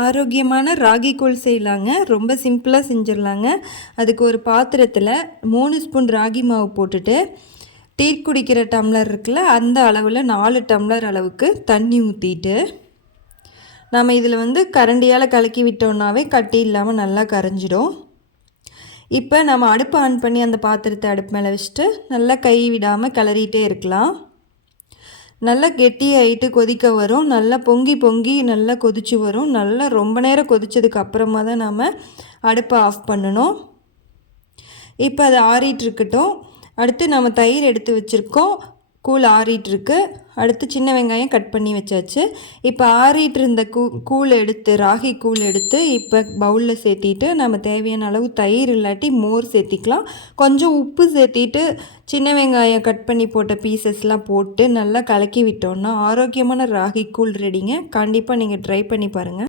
ஆரோக்கியமான ராகி கூழ் செய்யலாங்க. ரொம்ப சிம்பிளாக செஞ்சிடலாங்க. அதுக்கு ஒரு பாத்திரத்தில் 3 ஸ்பூன் ராகி மாவு போட்டுட்டு டீ குடிக்கிற டம்ளர் இருக்குல்ல, அந்த அளவில் 4 டம்ளர் அளவுக்கு தண்ணி ஊற்றிட்டு நம்ம இதில் கரண்டியால் கலக்கி விட்டோம்னாவே கட்டி இல்லாமல் நல்லா கரைஞ்சிடும். இப்போ நம்ம அடுப்பு ஆன் பண்ணி அந்த பாத்திரத்தை அடுப்பு மேலே வச்சுட்டு நல்லா கை விடாமல் கிளறிட்டே இருக்கலாம். நல்லா கெட்டியாகிட்டு கொதிக்க வரும். நல்லா பொங்கி பொங்கி நல்லா கொதிச்சு வரும். நல்லா ரொம்ப நேரம் கொதித்ததுக்கு அப்புறமா தான் நாம் அடுப்பை ஆஃப் பண்ணணும். இப்போ அது ஆறிட்டுருக்கட்டும். அடுத்து நம்ம தயிர் எடுத்து வச்சுருக்கோம். கூழ் ஆறிட்டுருக்கு. அடுத்து சின்ன வெங்காயம் கட் பண்ணி வச்சாச்சு. இப்போ ஆறிட்டு இருந்த கூழ் எடுத்து ராகி கூழ் எடுத்து இப்போ பவுலில் சேர்த்திட்டு நம்ம தேவையான அளவு தயிர் இல்லாட்டி மோர் சேர்த்திக்கலாம். கொஞ்சம் உப்பு சேர்த்திட்டு சின்ன வெங்காயம் கட் பண்ணி போட்ட பீசஸ்லாம் போட்டு நல்லா கலக்கி விட்டோன்னா ஆரோக்கியமான ராகி கூழ் ரெடிங்க. கண்டிப்பாக நீங்கள் ட்ரை பண்ணி பாருங்கள்.